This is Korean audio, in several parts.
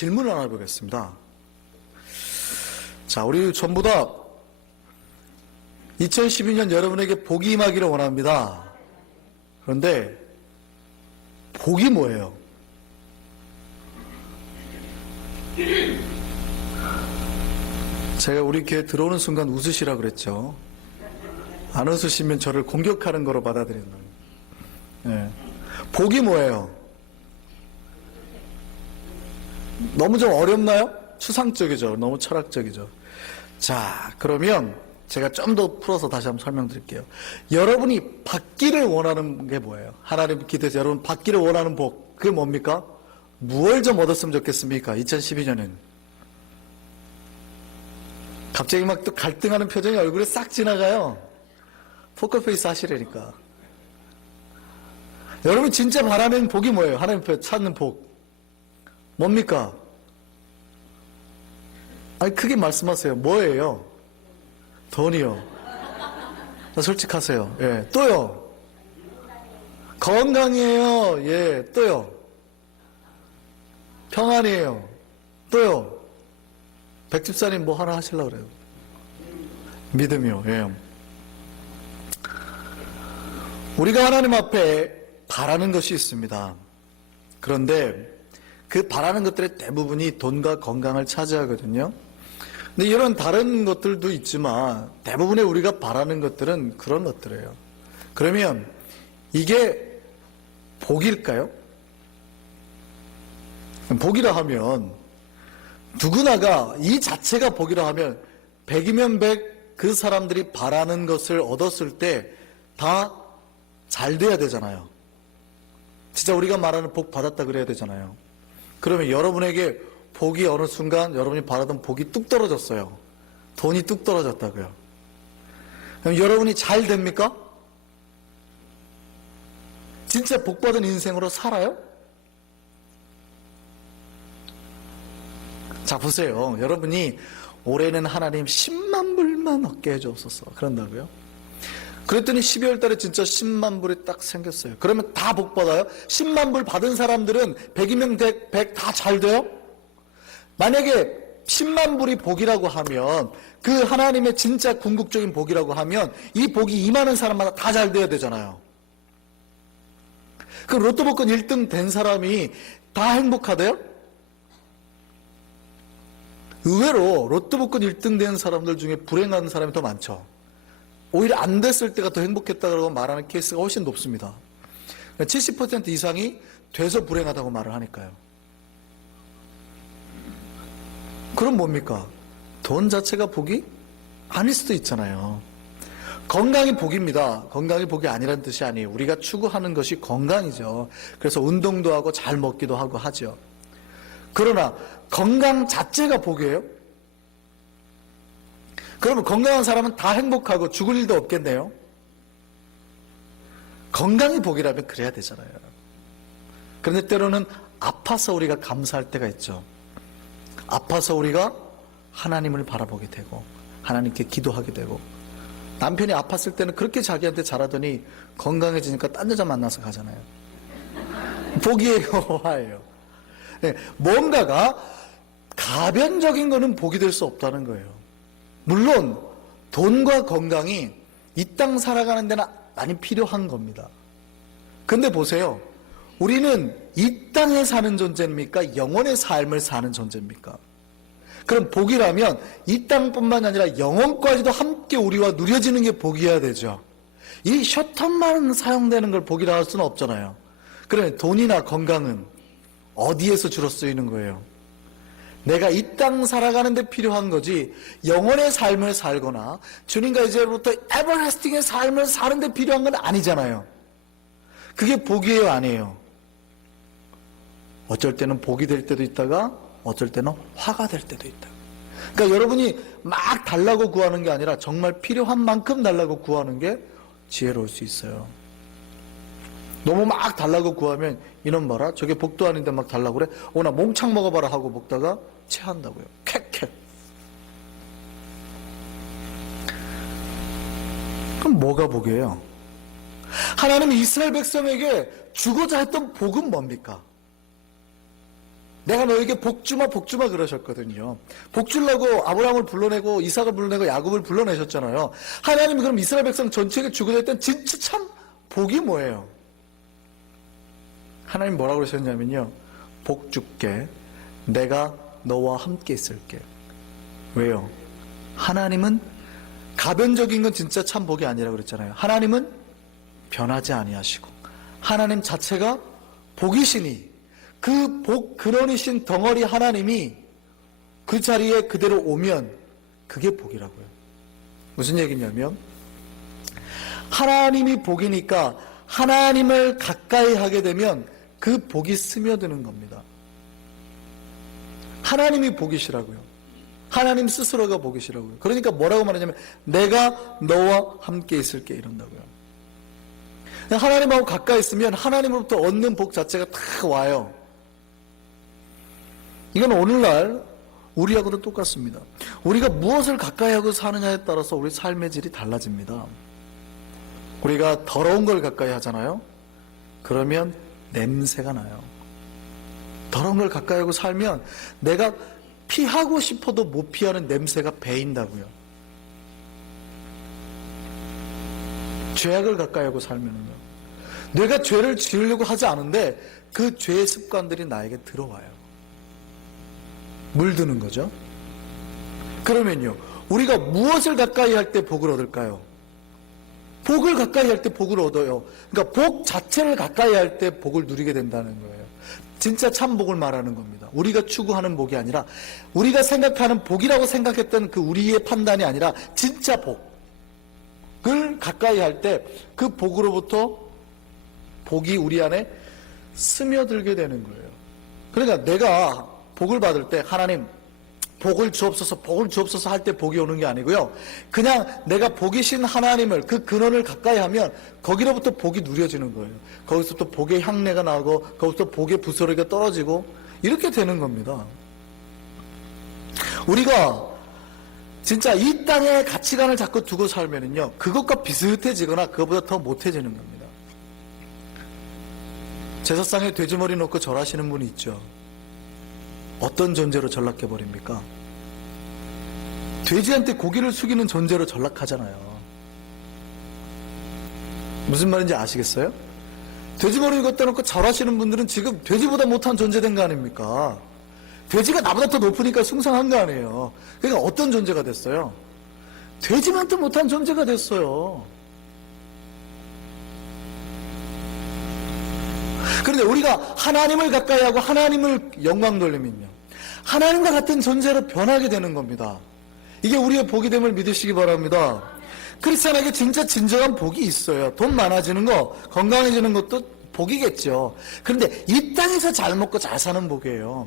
질문을 하나 해보겠습니다. 자, 우리 전부 다 2012년 여러분에게 복이 임하기를 원합니다. 그런데 복이 뭐예요? 제가 우리 교회 들어오는 순간 웃으시라 그랬죠. 안 웃으시면 저를 공격하는 거로 받아들인다. 네. 복이 뭐예요? 너무 좀 어렵나요? 추상적이죠. 너무 철학적이죠. 자, 그러면 제가 좀 더 풀어서 다시 한번 설명드릴게요. 여러분이 받기를 원하는 게 뭐예요? 하나님 기도해서 여러분 받기를 원하는 복, 그게 뭡니까? 무엇을 좀 얻었으면 좋겠습니까? 2012년엔. 갑자기 막 또 갈등하는 표정이 얼굴에 싹 지나가요. 포커페이스 하시라니까. 여러분 진짜 바라는 복이 뭐예요? 하나님 앞에 찾는 복. 뭡니까? 아니 크게 말씀하세요. 뭐예요? 돈이요. 솔직하세요. 예. 또요. 건강이에요. 예. 또요. 평안이에요. 또요. 백집사님 뭐 하나 하시려고 그래요? 믿음이요. 예. 우리가 하나님 앞에 바라는 것이 있습니다. 그런데 그 바라는 것들의 대부분이 돈과 건강을 차지하거든요. 근데 이런 다른 것들도 있지만 대부분의 우리가 바라는 것들은 그런 것들이에요. 그러면 이게 복일까요? 복이라 하면 누구나가 이 자체가 복이라 하면 100이면 100 그 사람들이 바라는 것을 얻었을 때 다 잘 돼야 되잖아요. 진짜 우리가 말하는 복 받았다 그래야 되잖아요. 그러면 여러분에게 복이 어느 순간 여러분이 바라던 복이 뚝 떨어졌어요. 돈이 뚝 떨어졌다고요. 그럼 여러분이 잘 됩니까? 진짜 복받은 인생으로 살아요? 자 보세요. 여러분이 올해는 하나님 10만 불만 얻게 해주옵소서 그런다고요? 그랬더니 12월 달에 진짜 10만 불이 딱 생겼어요. 그러면 다 복 받아요? 10만 불 받은 사람들은 100이면 100 다 잘 돼요? 만약에 10만 불이 복이라고 하면 그 하나님의 진짜 궁극적인 복이라고 하면 이 복이 임하는 사람마다 다 잘 돼야 되잖아요. 그럼 로또 복권 1등 된 사람이 다 행복하대요? 의외로 로또 복권 1등 된 사람들 중에 불행한 사람이 더 많죠. 오히려 안 됐을 때가 더 행복했다고 말하는 케이스가 훨씬 높습니다. 70% 이상이 돼서 불행하다고 말을 하니까요. 그럼 뭡니까? 돈 자체가 복이 아닐 수도 있잖아요. 건강이 복입니다. 건강이 복이 아니라는 뜻이 아니에요. 우리가 추구하는 것이 건강이죠. 그래서 운동도 하고 잘 먹기도 하고 하죠. 그러나 건강 자체가 복이에요? 그러면 건강한 사람은 다 행복하고 죽을 일도 없겠네요. 건강이 복이라면 그래야 되잖아요. 그런데 때로는 아파서 우리가 감사할 때가 있죠. 아파서 우리가 하나님을 바라보게 되고 하나님께 기도하게 되고 남편이 아팠을 때는 그렇게 자기한테 잘하더니 건강해지니까 딴 여자 만나서 가잖아요. 복이에요, 화예요? 네, 뭔가가 가변적인 거는 복이 될 수 없다는 거예요. 물론 돈과 건강이 이 땅 살아가는 데는 많이 필요한 겁니다. 근데 보세요. 우리는 이 땅에 사는 존재입니까? 영혼의 삶을 사는 존재입니까? 그럼 복이라면 이 땅뿐만 아니라 영혼까지도 함께 우리와 누려지는 게 복이어야 되죠. 이 셔터만 사용되는 걸 복이라 할 수는 없잖아요. 그러면 돈이나 건강은 어디에서 주로 쓰이는 거예요? 내가 이 땅 살아가는 데 필요한 거지 영혼의 삶을 살거나 주님과 이제부터 에버래스팅의 삶을 사는 데 필요한 건 아니잖아요. 그게 복이에요, 아니에요? 어쩔 때는 복이 될 때도 있다가 어쩔 때는 화가 될 때도 있다. 그러니까 여러분이 막 달라고 구하는 게 아니라 정말 필요한 만큼 달라고 구하는 게 지혜로울 수 있어요. 너무 막 달라고 구하면 이놈 봐라 저게 복도 아닌데 막 달라고 그래? 나 몽창 먹어봐라 하고 먹다가 체한다고요. 캣캣. 그럼 뭐가 복이에요? 하나님이 이스라엘 백성에게 주고자 했던 복은 뭡니까? 내가 너에게 복 주마 복 주마 그러셨거든요. 복 주려고 아브라함을 불러내고 이삭을 불러내고 야곱을 불러내셨잖아요. 하나님이 그럼 이스라엘 백성 전체에게 주고자 했던 진짜 참 복이 뭐예요? 하나님 뭐라고 그러셨냐면요, 복 줄게, 내가 너와 함께 있을게. 왜요? 하나님은 가변적인 건 진짜 참 복이 아니라고 그랬잖아요. 하나님은 변하지 아니하시고 하나님 자체가 복이시니 그 복 근원이신 덩어리 하나님이 그 자리에 그대로 오면 그게 복이라고요. 무슨 얘기냐면 하나님이 복이니까 하나님을 가까이 하게 되면 그 복이 스며드는 겁니다. 하나님이 복이시라고요. 하나님 스스로가 복이시라고요. 그러니까 뭐라고 말하냐면 내가 너와 함께 있을게 이런다고요. 하나님하고 가까이 있으면 하나님으로부터 얻는 복 자체가 다 와요. 이건 오늘날 우리하고도 똑같습니다. 우리가 무엇을 가까이 하고 사느냐에 따라서 우리 삶의 질이 달라집니다. 우리가 더러운 걸 가까이 하잖아요. 그러면 냄새가 나요. 더러운 걸 가까이 하고 살면 내가 피하고 싶어도 못 피하는 냄새가 배인다고요. 죄악을 가까이 하고 살면요, 내가 죄를 지으려고 하지 않은데 그 죄의 습관들이 나에게 들어와요. 물드는 거죠. 그러면요, 우리가 무엇을 가까이 할 때 복을 얻을까요? 복을 가까이 할 때 복을 얻어요. 그러니까 복 자체를 가까이 할 때 복을 누리게 된다는 거예요. 진짜 참 복을 말하는 겁니다. 우리가 추구하는 복이 아니라 우리가 생각하는 복이라고 생각했던 그 우리의 판단이 아니라 진짜 복을 가까이 할 때 그 복으로부터 복이 우리 안에 스며들게 되는 거예요. 그러니까 내가 복을 받을 때 하나님 복을 주옵소서 복을 주옵소서 할 때 복이 오는 게 아니고요, 그냥 내가 복이신 하나님을 그 근원을 가까이 하면 거기로부터 복이 누려지는 거예요. 거기서 또 복의 향내가 나오고 거기서 복의 부스러기가 떨어지고 이렇게 되는 겁니다. 우리가 진짜 이 땅의 가치관을 자꾸 두고 살면은요, 그것과 비슷해지거나 그것보다 더 못해지는 겁니다. 제사상에 돼지머리 놓고 절하시는 분이 있죠. 어떤 존재로 전락해버립니까? 돼지한테 고기를 숙이는 존재로 전락하잖아요. 무슨 말인지 아시겠어요? 돼지머리 갖다 놓고 절하시는 분들은 지금 돼지보다 못한 존재 된 거 아닙니까? 돼지가 나보다 더 높으니까 숭상한 거 아니에요. 그러니까 어떤 존재가 됐어요? 돼지만도 못한 존재가 됐어요. 그런데 우리가 하나님을 가까이 하고 하나님을 영광 돌리면요, 하나님과 같은 존재로 변하게 되는 겁니다. 이게 우리의 복이 됨을 믿으시기 바랍니다. 크리스찬에게 진짜 진정한 복이 있어요. 돈 많아지는 거, 건강해지는 것도 복이겠죠. 그런데 이 땅에서 잘 먹고 잘 사는 복이에요.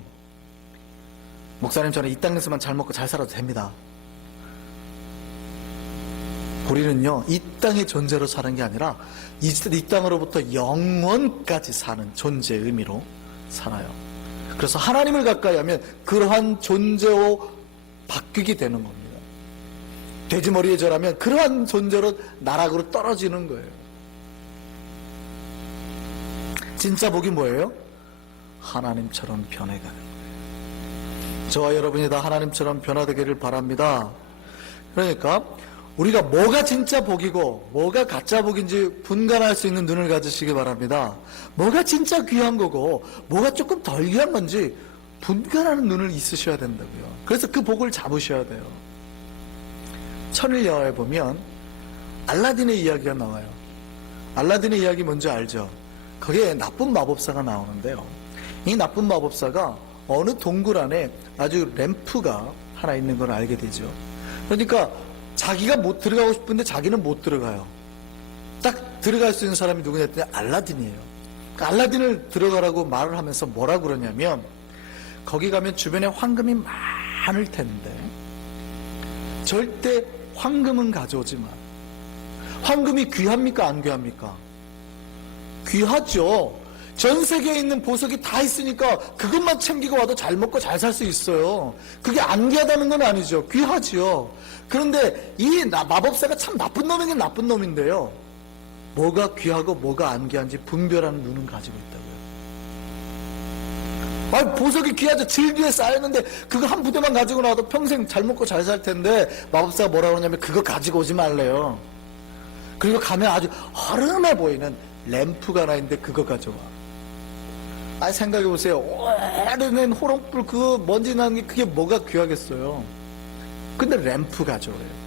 목사님, 저는 이 땅에서만 잘 먹고 잘 살아도 됩니다. 우리는요, 이 땅의 존재로 사는 게 아니라 이 땅으로부터 영원까지 사는 존재의 의미로 살아요. 그래서 하나님을 가까이 하면 그러한 존재로 바뀌게 되는 겁니다. 돼지머리에 절하면 그러한 존재로 나락으로 떨어지는 거예요. 진짜 복이 뭐예요? 하나님처럼 변해가는 거예요. 저와 여러분이 다 하나님처럼 변화되기를 바랍니다. 그러니까 우리가 뭐가 진짜 복이고 뭐가 가짜 복인지 분간할 수 있는 눈을 가지시기 바랍니다. 뭐가 진짜 귀한 거고 뭐가 조금 덜 귀한 건지 분간하는 눈을 있으셔야 된다고요. 그래서 그 복을 잡으셔야 돼요. 천일 여하에 보면 알라딘의 이야기가 나와요. 알라딘의 이야기 뭔지 알죠? 거기에 나쁜 마법사가 나오는데요, 이 나쁜 마법사가 어느 동굴 안에 아주 램프가 하나 있는 걸 알게 되죠. 그러니까 자기가 못 들어가고 싶은데 자기는 못 들어가요. 딱 들어갈 수 있는 사람이 누구냐 했더니 알라딘이에요. 그러니까 알라딘을 들어가라고 말을 하면서 뭐라 그러냐면, 거기 가면 주변에 황금이 많을 텐데 절대 황금은 가져오지 마. 황금이 귀합니까 안 귀합니까? 귀하죠. 전 세계에 있는 보석이 다 있으니까 그것만 챙기고 와도 잘 먹고 잘 살 수 있어요. 그게 안 귀하다는 건 아니죠. 귀하지요. 그런데 이 마법사가 참 나쁜 놈이긴 나쁜 놈인데요, 뭐가 귀하고 뭐가 안 귀한지 분별하는 눈은 가지고 있다고요. 보석이 귀하죠. 질기에 쌓였는데 그거 한 부대만 가지고 나와도 평생 잘 먹고 잘 살 텐데 마법사가 뭐라 그러냐면 그거 가지고 오지 말래요. 그리고 가면 아주 허름해 보이는 램프가 하나 있는데 그거 가져와. 생각해보세요. 오래된 호롱불 그 먼지 나는 게 그게 뭐가 귀하겠어요. 근데 램프 가져오래요.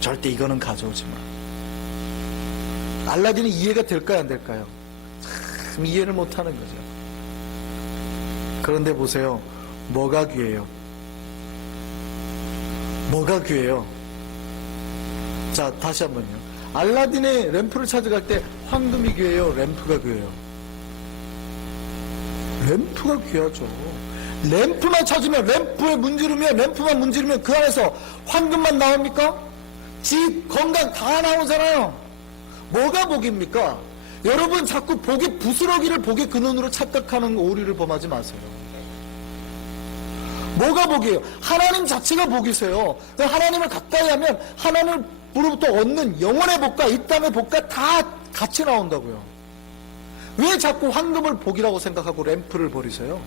절대 이거는 가져오지 마. 알라딘이 이해가 될까요, 안 될까요? 참 이해를 못하는 거죠. 그런데 보세요. 뭐가 귀해요? 뭐가 귀해요? 자, 다시 한번요. 알라딘의 램프를 찾아갈 때 황금이 귀해요? 램프가 귀해요? 램프가 귀하죠. 램프만 찾으면, 램프만 문지르면 그 안에서 황금만 나옵니까? 집, 건강 다 나오잖아요. 뭐가 복입니까? 여러분 자꾸 복의 부스러기를 복의 근원으로 착각하는 오류를 범하지 마세요. 뭐가 복이에요? 하나님 자체가 복이세요. 하나님을 가까이 하면 하나님으로부터 얻는 영혼의 복과 이 땅의 복과 다 같이 나온다고요. 왜 자꾸 황금을 복이라고 생각하고 램프를 버리세요?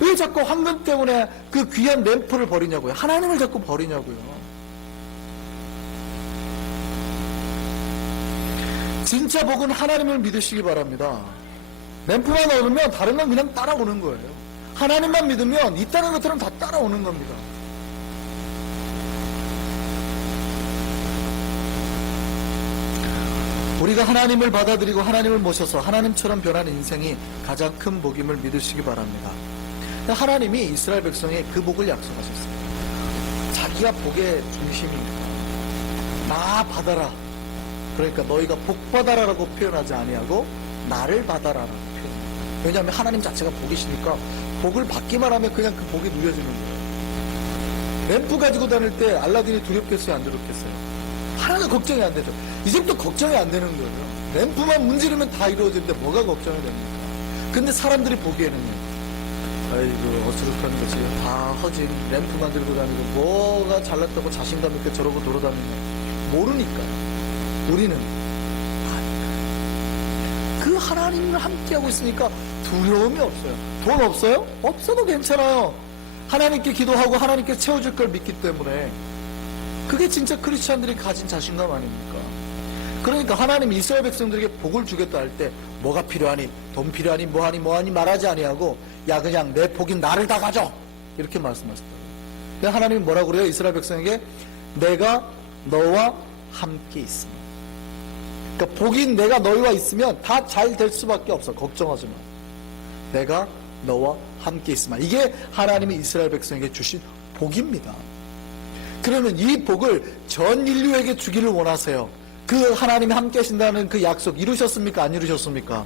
왜 자꾸 황금 때문에 그 귀한 램프를 버리냐고요? 하나님을 자꾸 버리냐고요? 진짜 복은 하나님을 믿으시기 바랍니다. 램프만 얻으면 다른 건 그냥 따라오는 거예요. 하나님만 믿으면 이 땅의 것들은 다 따라오는 겁니다. 우리가 하나님을 받아들이고 하나님을 모셔서 하나님처럼 변하는 인생이 가장 큰 복임을 믿으시기 바랍니다. 하나님이 이스라엘 백성에 그 복을 약속하셨어요. 자기가 복의 중심이니까 나 받아라. 그러니까 너희가 복 받아라라고 표현하지 아니하고 나를 받아라라고 표현해요. 왜냐하면 하나님 자체가 복이시니까 복을 받기만 하면 그냥 그 복이 누려지는 거예요. 램프 가지고 다닐 때 알라딘이 두렵겠어요, 안 두렵겠어요? 하나도 걱정이 안 되죠. 이제부터 걱정이 안 되는 거예요. 램프만 문지르면 다 이루어지는데 뭐가 걱정이 됩니까? 근데 사람들이 보기에는요, 아이고 어수룩한 거지, 다 허진 램프만 들고 다니고 뭐가 잘났다고 자신감 있게 저러고 돌아다니냐, 모르니까. 우리는 그 하나님을 함께하고 있으니까 두려움이 없어요. 돈 없어요? 없어도 괜찮아요. 하나님께 기도하고 하나님께 채워줄 걸 믿기 때문에. 그게 진짜 크리스찬들이 가진 자신감 아닙니까? 그러니까 하나님이 이스라엘 백성들에게 복을 주겠다 할 때 뭐가 필요하니, 돈 필요하니, 뭐하니 말하지 아니하고 야 그냥 내 복인 나를 다 가져 이렇게 말씀하셨다고요. 하나님이 뭐라고 그래요? 이스라엘 백성에게 내가 너와 함께 있으면. 그러니까 복인 내가 너희와 있으면 다 잘 될 수밖에 없어. 걱정하지 마. 내가 너와 함께 있으면. 이게 하나님이 이스라엘 백성에게 주신 복입니다. 그러면 이 복을 전 인류에게 주기를 원하세요. 그 하나님이 함께 하신다는 그 약속 이루셨습니까? 안 이루셨습니까?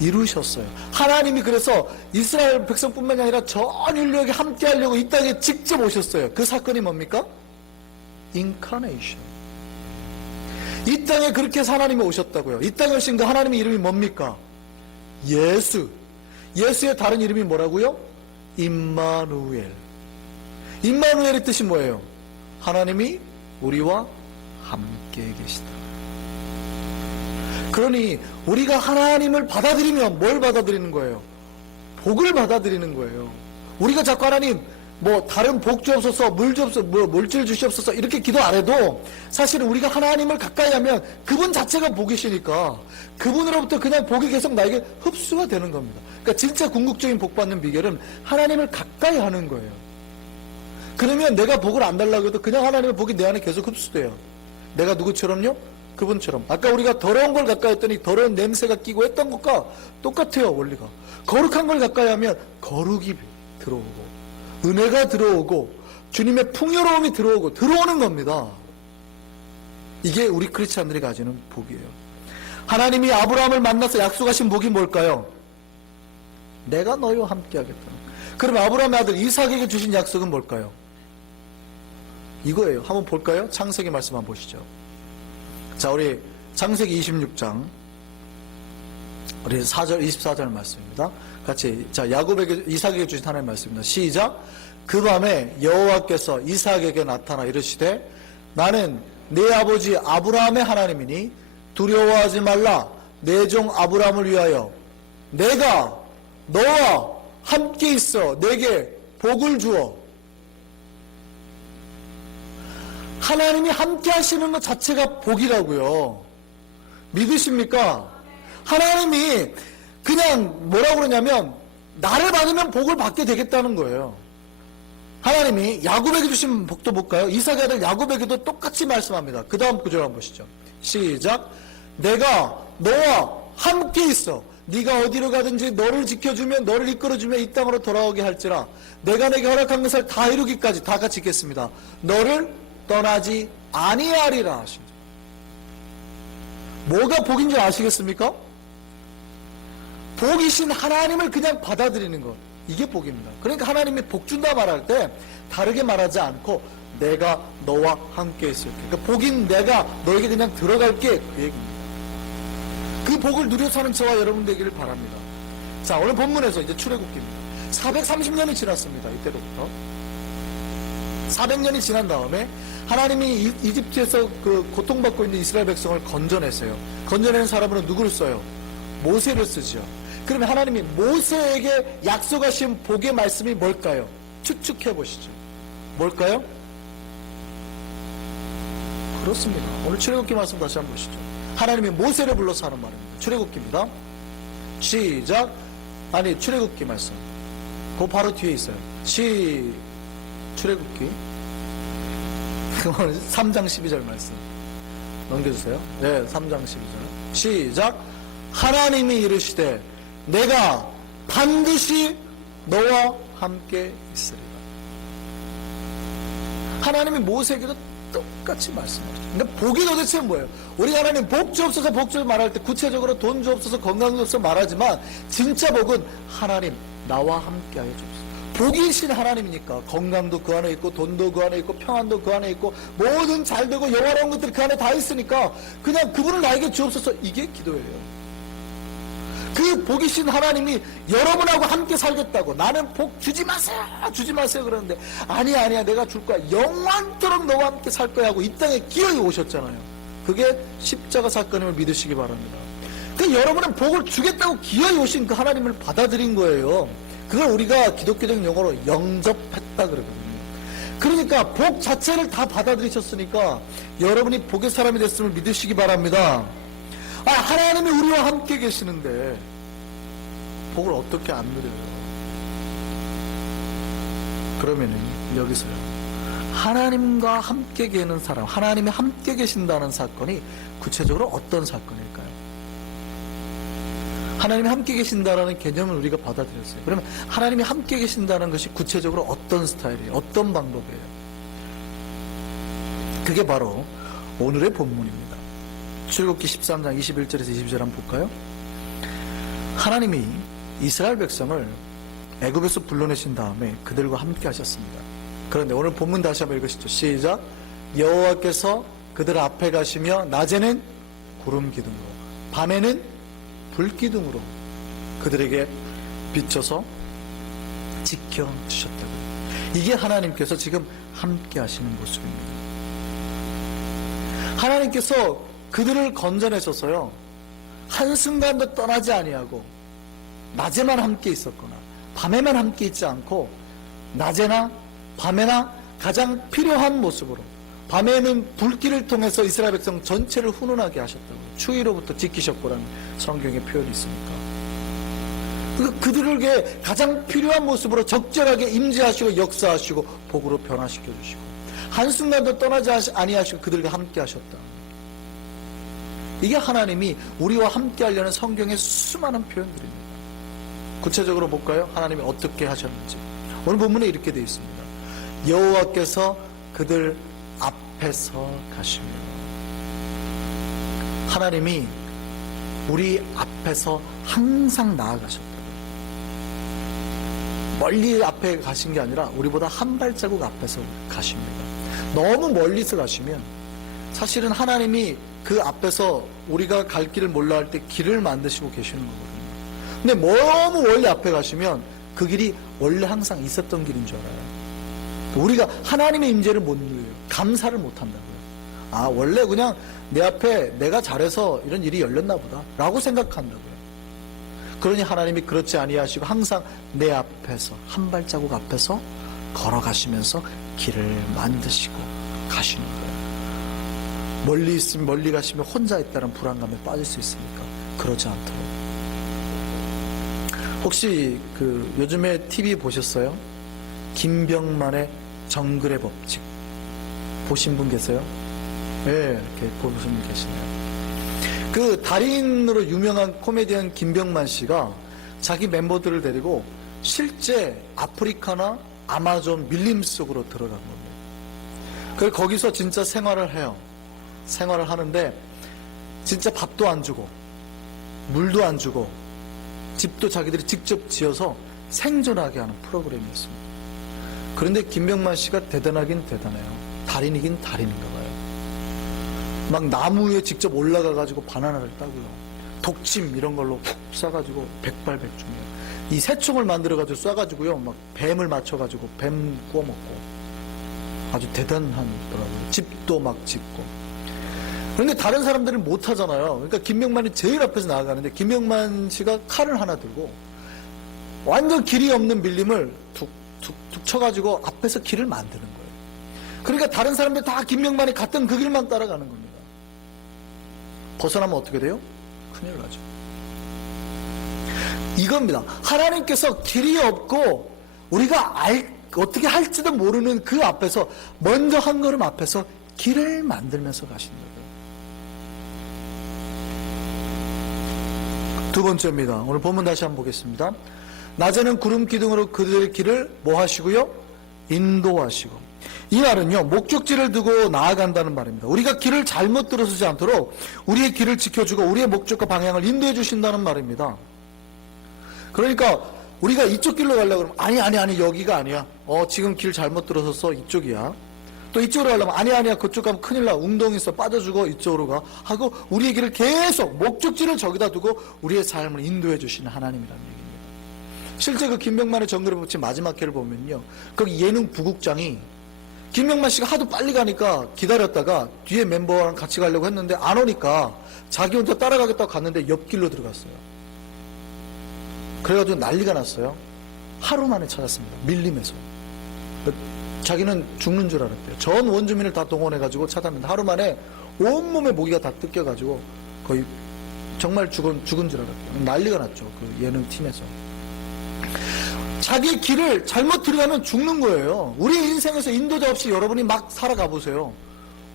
이루셨어요. 하나님이 그래서 이스라엘 백성뿐만이 아니라 전 인류에게 함께 하려고 이 땅에 직접 오셨어요. 그 사건이 뭡니까? 인카네이션. 이 땅에 그렇게 해서 하나님이 오셨다고요. 이 땅에 오신 그 하나님의 이름이 뭡니까? 예수. 예수의 다른 이름이 뭐라고요? 임마누엘. 임마누엘의 뜻이 뭐예요? 하나님이 우리와 함께 계시다. 그러니 우리가 하나님을 받아들이면 뭘 받아들이는 거예요? 복을 받아들이는 거예요. 우리가 자꾸 하나님 다른 복 주옵소서, 물 주옵소서, 물질 주시옵소서 이렇게 기도 안 해도 사실은 우리가 하나님을 가까이 하면 그분 자체가 복이시니까 그분으로부터 그냥 복이 계속 나에게 흡수가 되는 겁니다. 그러니까 진짜 궁극적인 복 받는 비결은 하나님을 가까이 하는 거예요. 그러면 내가 복을 안 달라고 해도 그냥 하나님의 복이 내 안에 계속 흡수돼요. 내가 누구처럼요? 그분처럼. 아까 우리가 더러운 걸 가까이 했더니 더러운 냄새가 끼고 했던 것과 똑같아요, 원리가. 거룩한 걸 가까이 하면 거룩이 들어오고 은혜가 들어오고 주님의 풍요로움이 들어오는 겁니다. 이게 우리 크리스찬들이 가지는 복이에요. 하나님이 아브라함을 만나서 약속하신 복이 뭘까요? 내가 너희와 함께 하겠다. 그럼 아브라함의 아들 이삭에게 주신 약속은 뭘까요? 이거예요. 한번 볼까요? 창세기 말씀 한번 보시죠. 자, 우리 창세기 26장 우리 4절 24절 말씀입니다. 같이 자 이삭에게 주신 하나님의 말씀입니다. 시작. 그 밤에 여호와께서 이삭에게 나타나 이르시되 나는 네 아버지 아브라함의 하나님이니 두려워하지 말라. 내 종 아브라함을 위하여 내가 너와 함께 있어 내게 복을 주어. 하나님이 함께 하시는 것 자체가 복이라고요. 믿으십니까? 하나님이 그냥 뭐라고 그러냐면 나를 받으면 복을 받게 되겠다는 거예요. 하나님이 야곱에게 주신 복도 볼까요? 이삭의 아들 야곱에게도 똑같이 말씀합니다. 그 다음 구절 한번 보시죠. 시작. 내가 너와 함께 있어. 네가 어디로 가든지 너를 지켜주며 너를 이끌어주며 이 땅으로 돌아오게 할지라. 내가 내게 허락한 것을 다 이루기까지 다 같이 읽겠습니다. 너를 떠나지 아니하리라 하십니다. 뭐가 복인 줄 아시겠습니까? 복이신 하나님을 그냥 받아들이는 것, 이게 복입니다. 그러니까 하나님이 복 준다 말할 때 다르게 말하지 않고 내가 너와 함께 있을게. 그러니까 복인 내가 너에게 그냥 들어갈게, 그 얘기입니다. 그 복을 누려 사는 저와 여러분 되기를 바랍니다. 자, 오늘 본문에서 이제 출애굽기입니다. 430년이 지났습니다. 이때로부터 400년이 지난 다음에 하나님이 이집트에서 그 고통받고 있는 이스라엘 백성을 건져냈어요. 건져내는 사람으로 누구를 써요? 모세를 쓰죠. 그러면 하나님이 모세에게 약속하신 복의 말씀이 뭘까요? 추측해 보시죠. 뭘까요? 그렇습니다. 오늘 출애굽기 말씀 다시 한번 보시죠. 하나님이 모세를 불러서 하는 말입니다. 출애굽기입니다. 시작. 아니, 출애굽기 말씀. 그 바로 뒤에 있어요. 출애굽기 3장 12절 말씀 넘겨주세요. 네, 3장 12절 시작. 하나님이 이르시되 내가 반드시 너와 함께 있으리라. 하나님이 모세에게도 똑같이 말씀하시죠. 근데 복이 도대체 뭐예요? 우리 하나님 복 주옵소서 복 주옵소서 말할 때 구체적으로 돈 주옵소서 건강 주옵소서 말하지만 진짜 복은 하나님 나와 함께 하여 주옵소서. 복이신 하나님이니까 건강도 그 안에 있고 돈도 그 안에 있고 평안도 그 안에 있고 모든 잘되고 영화로운 것들이 그 안에 다 있으니까 그냥 그분을 나에게 주옵소서, 이게 기도예요. 그 복이신 하나님이 여러분하고 함께 살겠다고, 나는 복 주지 마세요 주지 마세요 그러는데 아니야 내가 줄 거야, 영원토록 너와 함께 살 거야 하고 이 땅에 기어이 오셨잖아요. 그게 십자가 사건임을 믿으시기 바랍니다. 그 여러분은 복을 주겠다고 기어이 오신 그 하나님을 받아들인 거예요. 그걸 우리가 기독교적 용어로 영접했다 그러거든요. 그러니까 복 자체를 다 받아들이셨으니까 여러분이 복의 사람이 됐음을 믿으시기 바랍니다. 하나님이 우리와 함께 계시는데 복을 어떻게 안 누려요? 그러면은 여기서요, 하나님과 함께 계는 사람, 하나님이 함께 계신다는 사건이 구체적으로 어떤 사건일까요? 하나님이 함께 계신다는 개념을 우리가 받아들였어요. 그러면 하나님이 함께 계신다는 것이 구체적으로 어떤 스타일이에요? 어떤 방법이에요? 그게 바로 오늘의 본문입니다. 출애굽기 13장 21절에서 22절 한번 볼까요? 하나님이 이스라엘 백성을 애굽에서 불러내신 다음에 그들과 함께 하셨습니다. 그런데 오늘 본문 다시 한번 읽으시죠. 시작. 여호와께서 그들 앞에 가시며 낮에는 구름 기둥으로 밤에는 불기둥으로 그들에게 비춰서 지켜주셨다고요. 이게 하나님께서 지금 함께 하시는 모습입니다. 하나님께서 그들을 건져내셔서요, 한순간도 떠나지 아니하고 낮에만 함께 있었거나 밤에만 함께 있지 않고 낮에나 밤에나 가장 필요한 모습으로, 밤에는 불길을 통해서 이스라엘 백성 전체를 훈훈하게 하셨다고요. 추위로부터 지키셨고라는 성경의 표현이 있으니까. 그들에게 가장 필요한 모습으로 적절하게 임재하시고 역사하시고 복으로 변화시켜 주시고 한순간도 떠나지 아니하시고 그들과 함께 하셨다. 이게 하나님이 우리와 함께 하려는 성경의 수많은 표현들입니다. 구체적으로 볼까요? 하나님이 어떻게 하셨는지. 오늘 본문에 이렇게 되어 있습니다. 여호와께서 그들 앞에서 가시며, 하나님이 우리 앞에서 항상 나아가셨다. 멀리 앞에 가신 게 아니라 우리보다 한 발자국 앞에서 가십니다. 너무 멀리서 가시면 사실은 하나님이 그 앞에서 우리가 갈 길을 몰라 할 때 길을 만드시고 계시는 거거든요. 근데 너무 멀리 앞에 가시면 그 길이 원래 항상 있었던 길인 줄 알아요. 우리가 하나님의 임재를 못 누려요. 감사를 못 한다고요. 원래 그냥 내 앞에 내가 잘해서 이런 일이 열렸나 보다 라고 생각한다고요. 그러니 하나님이 그렇지 아니하시고 항상 내 앞에서, 한 발자국 앞에서 걸어가시면서 길을 만드시고 가시는 거예요. 멀리 있으면, 멀리 가시면 혼자 있다는 불안감에 빠질 수 있으니까 그러지 않도록. 혹시 요즘에 TV 보셨어요? 김병만의 정글의 법칙 보신 분 계세요? 네, 이렇게 보신 분 계시네요. 그 달인으로 유명한 코미디언 김병만 씨가 자기 멤버들을 데리고 실제 아프리카나 아마존 밀림 속으로 들어간 겁니다. 그래서 거기서 진짜 생활을 해요. 생활을 하는데 진짜 밥도 안 주고 물도 안 주고 집도 자기들이 직접 지어서 생존하게 하는 프로그램이었습니다. 그런데 김병만 씨가 대단하긴 대단해요. 달인이긴 달인인가 봐요. 막 나무에 직접 올라가가지고 바나나를 따고요. 독침 이런 걸로 푹 쏴가지고 백발백중이에요. 이 새총을 만들어가지고 쏴가지고요. 막 뱀을 맞춰가지고 뱀 구워먹고 아주 대단하더라고요. 집도 막 짓고. 그런데 다른 사람들은 못하잖아요. 그러니까 김병만이 제일 앞에서 나아가는데 김병만 씨가 칼을 하나 들고 완전 길이 없는 밀림을 툭툭툭 쳐가지고 앞에서 길을 만드는 거예요. 그러니까 다른 사람들 다 김병만이 갔던 그 길만 따라가는 겁니다. 벗어나면 어떻게 돼요? 큰일 나죠. 이겁니다. 하나님께서 길이 없고 우리가 어떻게 할지도 모르는 그 앞에서 먼저 한 걸음 앞에서 길을 만들면서 가시는 거예요. 두 번째입니다. 오늘 본문 다시 한번 보겠습니다. 낮에는 구름 기둥으로 그들의 길을 뭐 하시고요? 인도하시고. 이 말은요, 목적지를 두고 나아간다는 말입니다. 우리가 길을 잘못 들어서지 않도록 우리의 길을 지켜주고 우리의 목적과 방향을 인도해 주신다는 말입니다. 그러니까 우리가 이쪽 길로 가려고 그러면 아니 여기가 아니야. 지금 길 잘못 들어섰어. 이쪽이야. 또 이쪽으로 가려면 아니야 그쪽 가면 큰일 나. 웅덩이 있어. 빠져주고 이쪽으로 가. 하고 우리의 길을 계속 목적지를 저기다 두고 우리의 삶을 인도해 주시는 하나님이라는 얘기입니다. 실제 그 김병만의 정글의 법칙 마지막 회를 보면요, 거기 예능 부국장이 김병만 씨가 하도 빨리 가니까 기다렸다가 뒤에 멤버랑 같이 가려고 했는데 안 오니까 자기 혼자 따라가겠다고 갔는데 옆길로 들어갔어요. 그래가지고 난리가 났어요. 하루 만에 찾았습니다. 밀림에서. 자기는 죽는 줄 알았대요. 전 원주민을 다 동원해가지고 찾았는데 하루 만에 온몸에 모기가 다 뜯겨가지고 거의 정말 죽은 줄 알았대요. 난리가 났죠. 그 예능 팀에서. 자기 길을 잘못 들어가면 죽는 거예요. 우리 인생에서 인도자 없이 여러분이 막 살아가 보세요.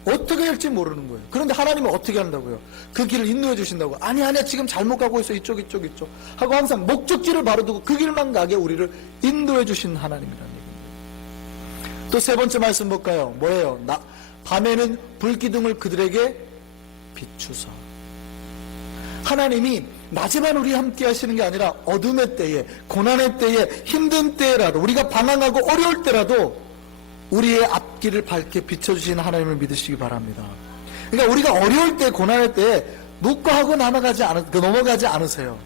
어떻게 할지 모르는 거예요. 그런데 하나님은 어떻게 한다고요? 그 길을 인도해 주신다고. 아니야 지금 잘못 가고 있어. 이쪽 하고 항상 목적지를 바로 두고 그 길만 가게 우리를 인도해 주신 하나님이라는 얘기입니다. 또 세 번째 말씀 볼까요? 뭐예요? 밤에는 불기둥을 그들에게 비추사. 하나님이 낮에만 우리 함께 하시는 게 아니라 어둠의 때에, 고난의 때에, 힘든 때라도, 우리가 방황하고 어려울 때라도 우리의 앞길을 밝게 비춰주시는 하나님을 믿으시기 바랍니다. 그러니까 우리가 어려울 때, 고난의 때에 묵과하고 넘어가지 않으세요.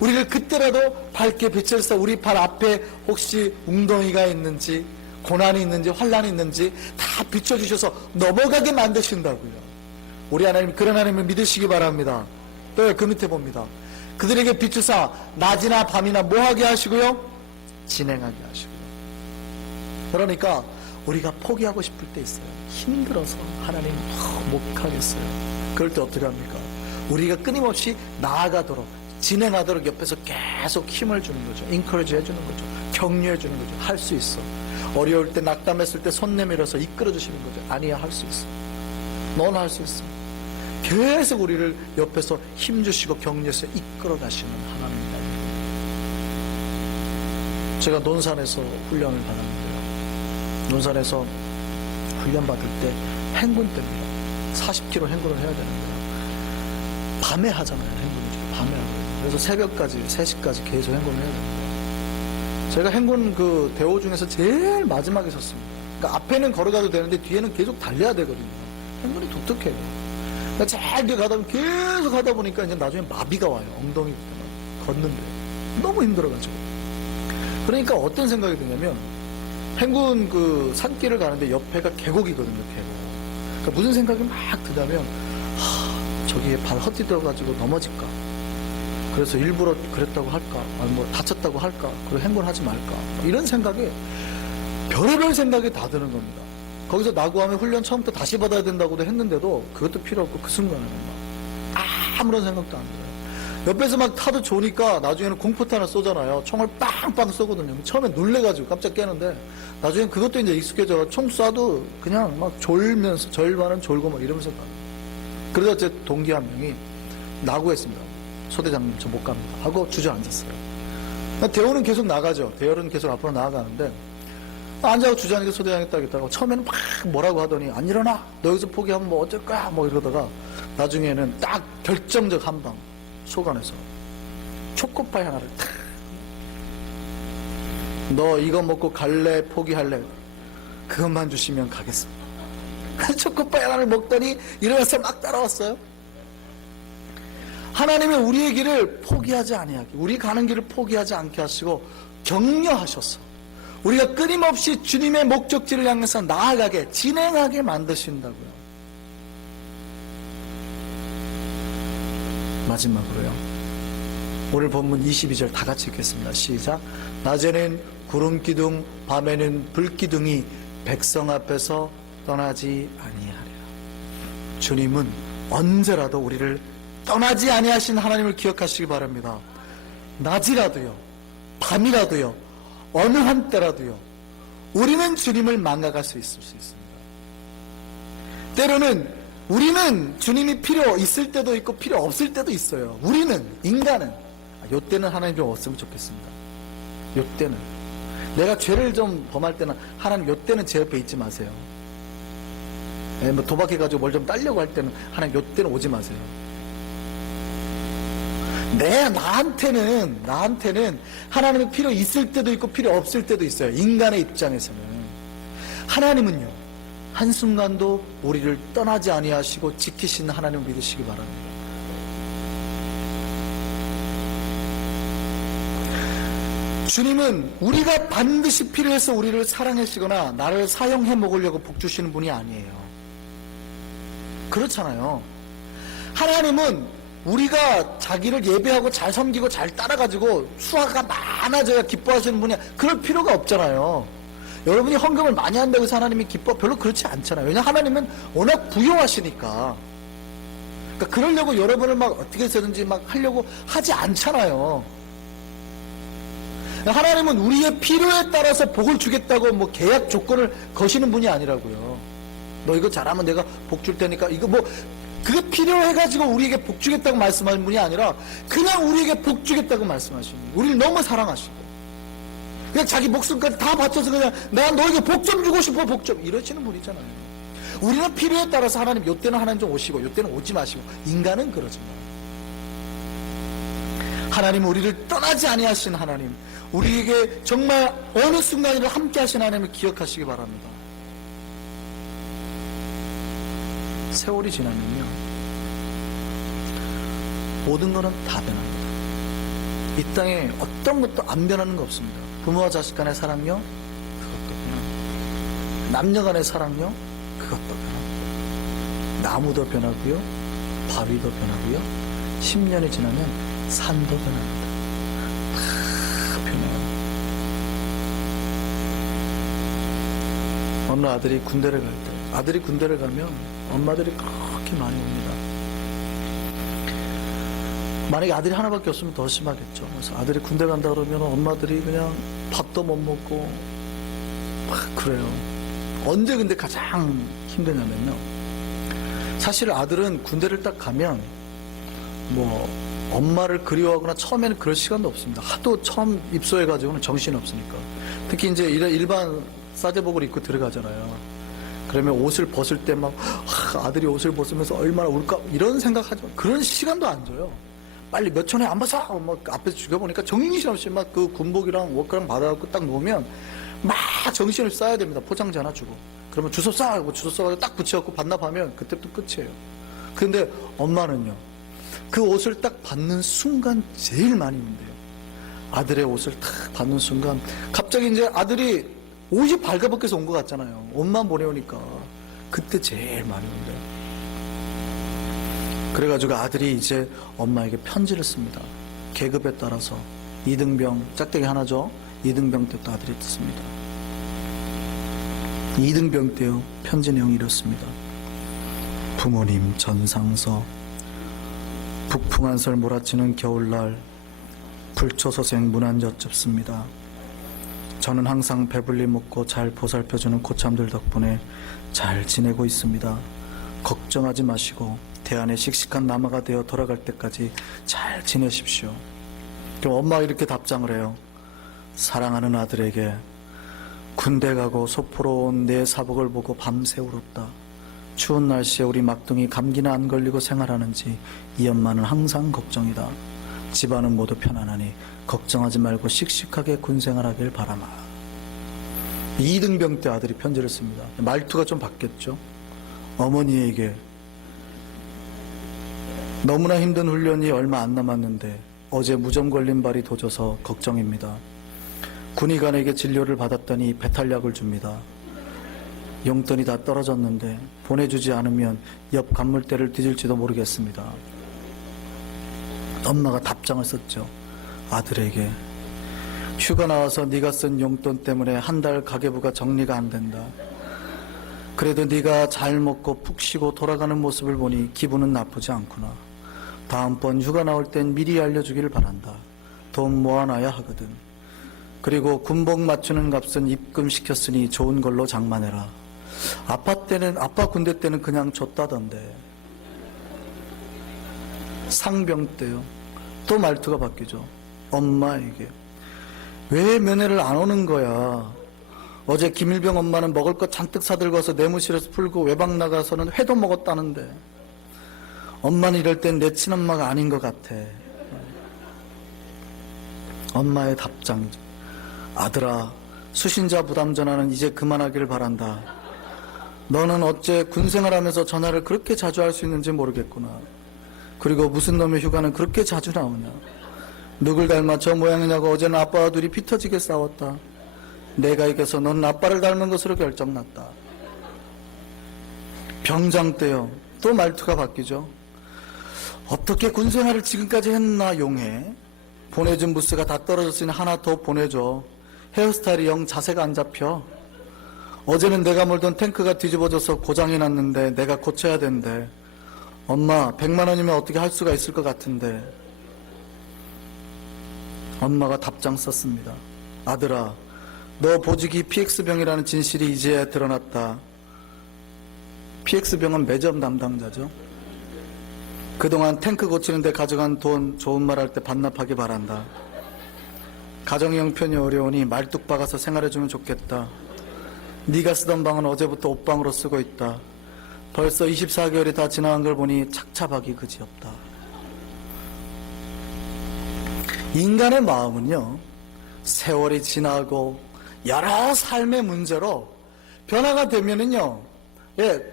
우리를 그때라도 밝게 비춰서 우리 발 앞에 혹시 웅덩이가 있는지, 고난이 있는지, 환난이 있는지 다 비춰주셔서 넘어가게 만드신다고요. 우리 하나님, 그런 하나님을 믿으시기 바랍니다. 또 그 밑에 봅니다. 그들에게 비추사 낮이나 밤이나 뭐하게 하시고요? 진행하게 하시고요. 그러니까 우리가 포기하고 싶을 때 있어요. 힘들어서 하나님 못하겠어요. 그럴 때 어떻게 합니까? 우리가 끊임없이 나아가도록, 진행하도록 옆에서 계속 힘을 주는 거죠. 인커리지 해주는 거죠. 격려해 주는 거죠. 할 수 있어. 어려울 때, 낙담했을 때 손 내밀어서 이끌어 주시는 거죠. 아니야, 할 수 있어. 넌 할 수 있어. 계속 우리를 옆에서 힘주시고 격려해서 이끌어 가시는 하나님입니다. 제가 논산에서 훈련을 받았는데요. 논산에서 훈련 받을 때 행군 때입니다. 40km 행군을 해야 되는데요. 밤에 하잖아요. 행군을 밤에 하거든요. 그래서 새벽까지 3시까지 계속 행군을 해야 되는데 제가 행군 그 대호 중에서 제일 마지막에 섰습니다. 그러니까 앞에는 걸어가도 되는데 뒤에는 계속 달려야 되거든요. 행군이 독특해요. 그러니까 잘 계속 하다 보니까 이제 나중에 마비가 와요. 엉덩이 걷는데 너무 힘들어가지고. 그러니까 어떤 생각이 드냐면 행군 그 산길을 가는데 옆에가 계곡이거든요. 계곡. 그러니까 무슨 생각이 막 드냐면 저기에 발 헛디뎌가지고 넘어질까. 그래서 일부러 그랬다고 할까? 아니 뭐 다쳤다고 할까? 그리고 행군하지 말까? 이런 생각이, 별의별 생각이 다 드는 겁니다. 거기서 나고함에 훈련 처음부터 다시 받아야 된다고도 했는데도 그것도 필요 없고 그 순간에는 막 아무런 생각도 안 들어요. 옆에서 막 타도 좋으니까 나중에는 공포탄을 쏘잖아요. 총을 빵빵 쏘거든요. 처음에 놀래가지고 깜짝 깨는데 나중엔 그것도 이제 익숙해져. 총 쏴도 그냥 막 졸면서, 절반은 졸고 막 이러면서 가요. 그러다 제 동기 한 명이 나고했습니다. 소대장님 저 못 갑니다 하고 주저앉았어요. 대호는 계속 나가죠. 대호는 계속 앞으로 나아가는데 앉아서 주저앉게 소대장이 딱 있다가 처음에는 막 뭐라고 하더니 안 일어나, 너 여기서 포기하면 뭐 어쩔 거야 뭐 이러다가 나중에는 딱 결정적 한 방 소관에서 초코파이 하나를 탁, 너 이거 먹고 갈래 포기할래, 그것만 주시면 가겠습니다. 초코파이 하나를 먹더니 일어나서 막 따라왔어요. 하나님이 우리의 길을 포기하지 아니하게, 우리 가는 길을 포기하지 않게 하시고 격려하셔서 우리가 끊임없이 주님의 목적지를 향해서 나아가게, 진행하게 만드신다고요. 마지막으로요, 오늘 본문 22절 다 같이 읽겠습니다. 시작. 낮에는 구름기둥 밤에는 불기둥이 백성 앞에서 떠나지 아니하리라. 주님은 언제라도 우리를 떠나지 아니하신 하나님을 기억하시기 바랍니다. 낮이라도요, 밤이라도요, 어느 한때라도요, 우리는 주님을 망각할 수 있습니다. 때로는 우리는 주님이 필요 있을 때도 있고 필요 없을 때도 있어요. 우리는, 인간은 요때는 하나님 좀 없으면 좋겠습니다. 요때는 내가 죄를 좀 범할 때는 하나님 요때는 제 옆에 있지 마세요. 뭐 도박해가지고 뭘 좀 따려고 할 때는 하나님 요때는 오지 마세요. 나한테는 하나님이 필요 있을 때도 있고 필요 없을 때도 있어요. 인간의 입장에서는. 하나님은요, 한순간도 우리를 떠나지 아니하시고 지키시는 하나님을 믿으시기 바랍니다. 주님은 우리가 반드시 필요해서 우리를 사랑하시거나 나를 사용해 먹으려고 복 주시는 분이 아니에요. 그렇잖아요. 하나님은 우리가 자기를 예배하고 잘 섬기고 잘 따라가지고 수화가 많아져야 기뻐하시는 분이, 그럴 필요가 없잖아요. 여러분이 헌금을 많이 한다고 해서 하나님이 기뻐? 별로 그렇지 않잖아요. 왜냐하면 하나님은 워낙 부여하시니까. 그러니까 그러려고 여러분을 막 어떻게 해서든지 막 하려고 하지 않잖아요. 하나님은 우리의 필요에 따라서 복을 주겠다고 뭐 계약 조건을 거시는 분이 아니라고요. 너 이거 잘하면 내가 복 줄 테니까, 이거 뭐 그게 필요해가지고 우리에게 복 주겠다고 말씀하는 분이 아니라 그냥 우리에게 복 주겠다고 말씀하시는 분이에요. 우리를 너무 사랑하시고 그냥 자기 목숨까지 다 바쳐서 그냥 나 너에게 복 좀 주고 싶어, 복 좀, 이러시는 분이잖아요. 우리는 필요에 따라서 하나님 요때는 하나님 좀 오시고 요때는 오지 마시고, 인간은 그러지만 하나님은 우리를 떠나지 아니하신 하나님, 우리에게 정말 어느 순간이라도 함께 하신 하나님을 기억하시기 바랍니다. 세월이 지나면요, 모든 것은 다 변합니다. 이 땅에 어떤 것도 안 변하는 거 없습니다. 부모와 자식 간의 사랑요, 그것도 변합니다. 남녀 간의 사랑요, 그것도 변합니다. 나무도 변하고요, 바위도 변하고요, 10년이 지나면 산도 변합니다. 다 변해요. 어느 아들이 군대를 갈 때, 아들이 군대를 가면 엄마들이 그렇게 많이 옵니다. 만약에 아들이 하나밖에 없으면 더 심하겠죠. 그래서 아들이 군대 간다 그러면 엄마들이 그냥 밥도 못 먹고 막 그래요. 언제 근데 가장 힘드냐면요, 사실 아들은 군대를 딱 가면 뭐 엄마를 그리워하거나 처음에는 그럴 시간도 없습니다. 하도 처음 입소해가지고는 정신이 없으니까. 특히 이제 일반 사제복을 입고 들어가잖아요. 그러면 옷을 벗을 때 막 아들이 옷을 벗으면서 얼마나 울까 이런 생각하지 마. 그런 시간도 안 줘요. 빨리 몇 촌에 안 벗어 막 앞에서 죽여보니까 정신없이 막 그 군복이랑 옷가랑 받아갖고 딱 놓으면 막 정신을 쌓아야 됩니다. 포장지 하나 주고, 그러면 주소 쏴, 주소 쏴가지고 딱 붙여갖고 반납하면 그때부터 끝이에요. 근데 엄마는요, 그 옷을 딱 받는 순간 제일 많이 운대요. 아들의 옷을 딱 받는 순간 갑자기 이제 아들이 옷이 발가벗겨서 온 것 같잖아요. 옷만 보내오니까 그때 제일 많이 온대요. 그래가지고 아들이 이제 엄마에게 편지를 씁니다. 계급에 따라서 이등병, 짝대기 하나죠. 이등병 때도 아들이 떴습니다. 이등병 때요, 편지 내용이 이렇습니다. 부모님 전상서, 북풍한설 몰아치는 겨울날 불초소생 문안여쭙습니다. 저는 항상 배불리 먹고 잘 보살펴주는 고참들 덕분에 잘 지내고 있습니다. 걱정하지 마시고 대안에 씩씩한 남아가 되어 돌아갈 때까지 잘 지내십시오. 그럼 엄마가 이렇게 답장을 해요. 사랑하는 아들에게 군대 가고 소포로 온 내 사복을 보고 밤새 울었다. 추운 날씨에 우리 막둥이 감기나 안 걸리고 생활하는지 이 엄마는 항상 걱정이다. 집안은 모두 편안하니 걱정하지 말고 씩씩하게 군생활하길 바라마. 이등병 때 아들이 편지를 씁니다. 말투가 좀 바뀌었죠. 어머니에게 너무나 힘든 훈련이 얼마 안 남았는데 어제 무좀 걸린 발이 도져서 걱정입니다. 군의관에게 진료를 받았더니 배탈약을 줍니다. 용돈이 다 떨어졌는데 보내주지 않으면 옆 간물대를 뒤질지도 모르겠습니다. 엄마가 답장을 썼죠. 아들에게 휴가 나와서 네가 쓴 용돈 때문에 한 달 가계부가 정리가 안 된다. 그래도 네가 잘 먹고 푹 쉬고 돌아가는 모습을 보니 기분은 나쁘지 않구나. 다음번 휴가 나올 땐 미리 알려주기를 바란다. 돈 모아놔야 하거든. 그리고 군복 맞추는 값은 입금시켰으니 좋은 걸로 장만해라. 아빠 군대 때는 그냥 줬다던데. 상병 때요. 또 말투가 바뀌죠. 엄마에게 왜 면회를 안 오는 거야? 어제 김일병 엄마는 먹을 것 잔뜩 사들고 와서 내무실에서 풀고 외박 나가서는 회도 먹었다는데 엄마는 이럴 땐 내 친엄마가 아닌 것 같아. 엄마의 답장이죠. 아들아, 수신자 부담 전화는 이제 그만하기를 바란다. 너는 어째 군생활하면서 전화를 그렇게 자주 할 수 있는지 모르겠구나. 그리고 무슨 놈의 휴가는 그렇게 자주 나오냐. 누굴 닮아 저 모양이냐고 어제는 아빠와 둘이 피 터지게 싸웠다. 내가 이겨서 넌 아빠를 닮은 것으로 결정났다. 병장 때요. 또 말투가 바뀌죠. 어떻게 군생활을 지금까지 했나 용해. 보내준 부스가 다 떨어졌으니 하나 더 보내줘. 헤어스타일이 영 자세가 안 잡혀. 어제는 내가 몰던 탱크가 뒤집어져서 고장이 났는데 내가 고쳐야 된대. 엄마 100만 원이면 어떻게 할 수가 있을 것 같은데. 엄마가 답장 썼습니다. 아들아, 너 보직이 PX병이라는 진실이 이제야 드러났다. PX병은 매점 담당자죠. 그동안 탱크 고치는데 가져간 돈 좋은 말 할 때 반납하기 바란다. 가정의 형편이 어려우니 말뚝 박아서 생활해주면 좋겠다. 네가 쓰던 방은 어제부터 옷방으로 쓰고 있다. 벌써 24개월이 다 지나간 걸 보니 착잡하기 그지없다. 인간의 마음은요, 세월이 지나고 여러 삶의 문제로 변화가 되면은요,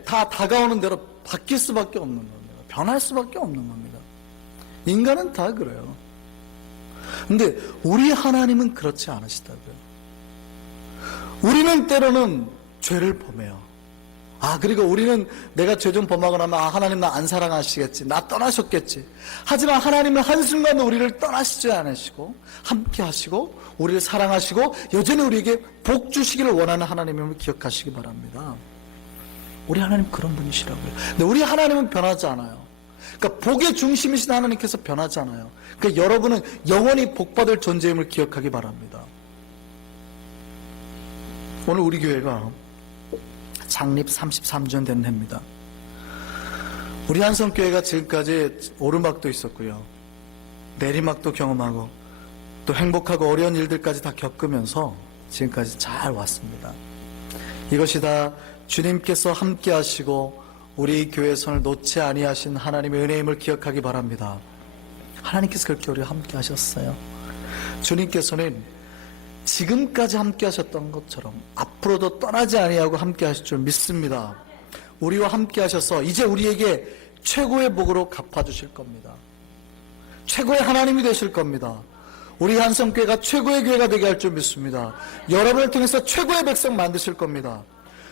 다 다가오는 대로 바뀔 수밖에 없는 겁니다. 변할 수밖에 없는 겁니다. 인간은 다 그래요. 근데 우리 하나님은 그렇지 않으시다고요. 우리는 때로는 죄를 범해요. 그리고 우리는 내가 죄 좀 범하고 나면 하나님 나 안 사랑하시겠지, 나 떠나셨겠지. 하지만 하나님은 한순간도 우리를 떠나시지 않으시고 함께 하시고 우리를 사랑하시고 여전히 우리에게 복 주시기를 원하는 하나님임을 기억하시기 바랍니다. 우리 하나님 그런 분이시라고요. 근데 우리 하나님은 변하지 않아요. 그러니까 복의 중심이신 하나님께서 변하지 않아요. 그러니까 여러분은 영원히 복받을 존재임을 기억하기 바랍니다. 오늘 우리 교회가 창립 33주년 된 해입니다. 우리 한성교회가 지금까지 오르막도 있었고요, 내리막도 경험하고 또 행복하고 어려운 일들까지 다 겪으면서 지금까지 잘 왔습니다. 이것이 다 주님께서 함께 하시고 우리 교회의 손을 놓지 아니하신 하나님의 은혜임을 기억하기 바랍니다. 하나님께서 그렇게 우리와 함께 하셨어요. 주님께서는 지금까지 함께 하셨던 것처럼 앞으로도 떠나지 아니하고 함께 하실 줄 믿습니다. 우리와 함께 하셔서 이제 우리에게 최고의 복으로 갚아주실 겁니다. 최고의 하나님이 되실 겁니다. 우리 한성교회가 최고의 교회가 되게 할 줄 믿습니다. 여러분을 통해서 최고의 백성 만드실 겁니다.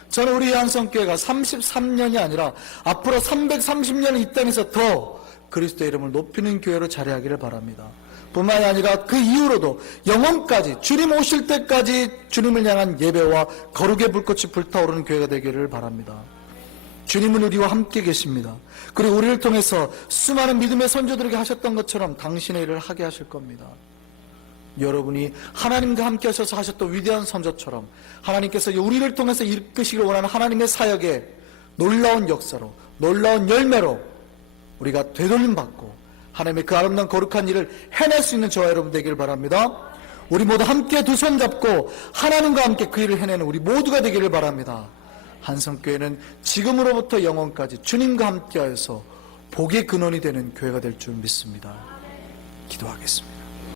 저는 우리 한성교회가 33년이 아니라 앞으로 330년 이 땅에서 더 그리스도의 이름을 높이는 교회로 자리하기를 바랍니다. 뿐만이 아니라 그 이후로도 영원까지 주님 오실 때까지 주님을 향한 예배와 거룩의 불꽃이 불타오르는 교회가 되기를 바랍니다. 주님은 우리와 함께 계십니다. 그리고 우리를 통해서 수많은 믿음의 선조들에게 하셨던 것처럼 당신의 일을 하게 하실 겁니다. 여러분이 하나님과 함께 하셔서 하셨던 위대한 선조처럼 하나님께서 우리를 통해서 이끄시기를 원하는 하나님의 사역에 놀라운 역사로, 놀라운 열매로 우리가 되돌림 받고 하나님의 그 아름다운 거룩한 일을 해낼 수 있는 저와 여러분 되기를 바랍니다. 우리 모두 함께 두 손 잡고 하나님과 함께 그 일을 해내는 우리 모두가 되기를 바랍니다. 한성교회는 지금으로부터 영원까지 주님과 함께하여서 복의 근원이 되는 교회가 될 줄 믿습니다. 기도하겠습니다.